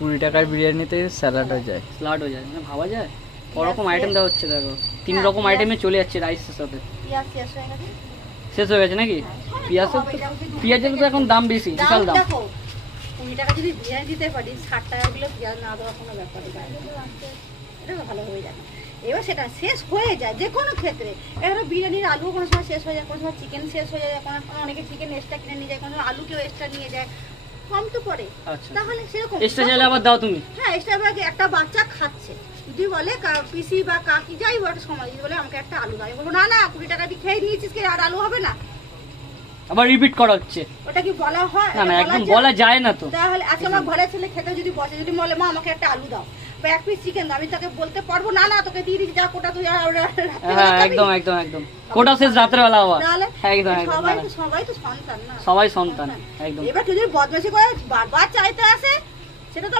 20 টাকার বিরিয়ানিতে স্যালাড হয়ে যায়। স্যালাড হয়ে যায়, মানে ভাবা যায় ওরকম আইটেম দেওয়া হচ্ছে। দেখো 3 রকম আইটেমে চলে যাচ্ছে রাইসের সাথে। পেঁয়াজ শেষ হয়ে গেছে। শেষ হয়ে গেছে নাকি? পেঁয়াজের তো এখন দাম বেশি, বিশাল দাম। দেখো 20 টাকা যদি বিরিয়ানি দিতে পারি, 60 টাকা কিলো পেঁয়াজ না দেওয়ার কোনো ব্যাপার নেই। এটা ভালো হয়ে যায়। এবার সেটা শেষ হয়ে যায় যে কোনো ক্ষেত্রে। এবার বিরিয়ানির আলু কোনো সময় শেষ হয়ে যায়, কোনো সময় চিকেন শেষ হয়ে যায়, কোনো অনেকে চিকেন এক্সট্রা কিনে নিয়ে যায়, কোনো সময় আলু কেউ এক্সট্রা নিয়ে যায়, কম তো পড়ে। আচ্ছা, তাহলে সেরকম এক্সট্রা চাইলে আবার দাও তুমি? হ্যাঁ, এক্সট্রা আবার একটা বাচ্চা খাচ্ছে, যদি বলে পিসি বা কাকি যাই একটা সময় যদি বলে আমাকে একটা আলু দাও, আমি বলবো না না 20 টাকা দিয়ে খেয়ে নিয়েছিস, কে আর আলু হবে না? আবার রিপিট করা হচ্ছে। ওটা কি বলা হয়? না না, একদম বলা যায় না তো। তাহলে আজকে আমার ঘরে ছেলে খেতে যদি বসে, যদি বলে মা আমাকে একটা আলু দাও বা 1 পিস চিকেন দাও, আমি তাকে বলতে পারবো না না তোকে দিয়ে দিচ্ছি, যা কোটা তুই। হ্যাঁ, একদম একদম একদম। কোটা শেষ রাতের বেলা আবার। একদম একদম। সবাই তো সন্তান না, সবাই সন্তান, একদম। এবার কেউ যদি বদমাশি করে বারবার চাইতে আসে, সেটা তো